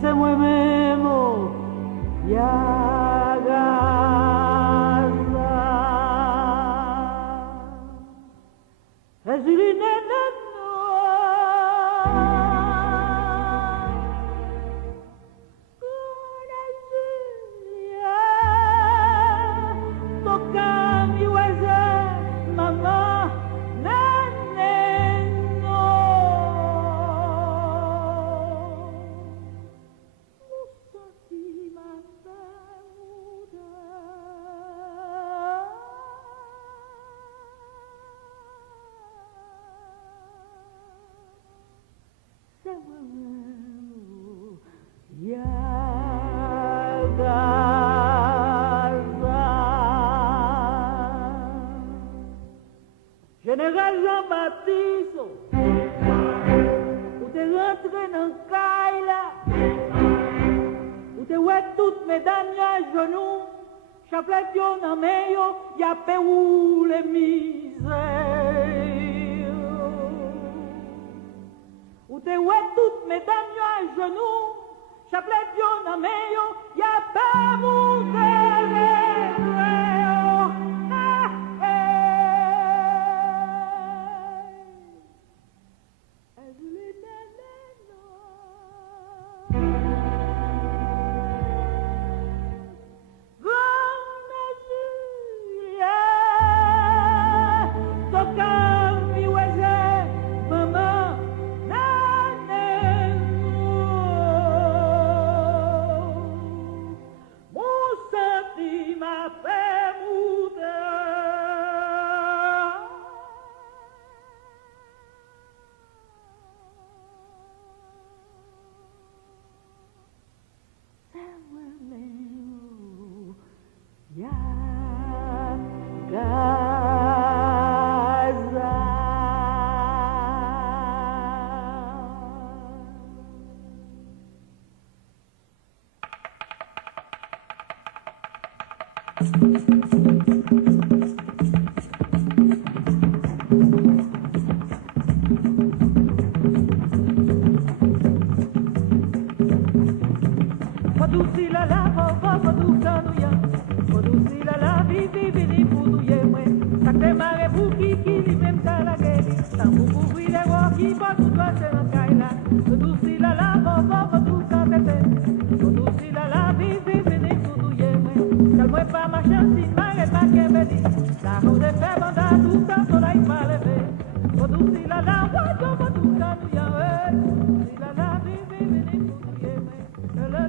se muevemos y Général Jean-Baptiste, ou t'es rentré dans le caille là, ou t'es ouais toutes mesdames à genoux, chapelet yo dans main yo, y'a fait où les misères. Ou t'es ouais toutes mesdames à genoux, chapelet yo dans main yo, y'a fait où les misères.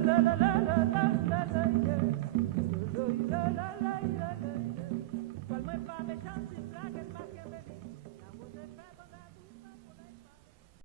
La la la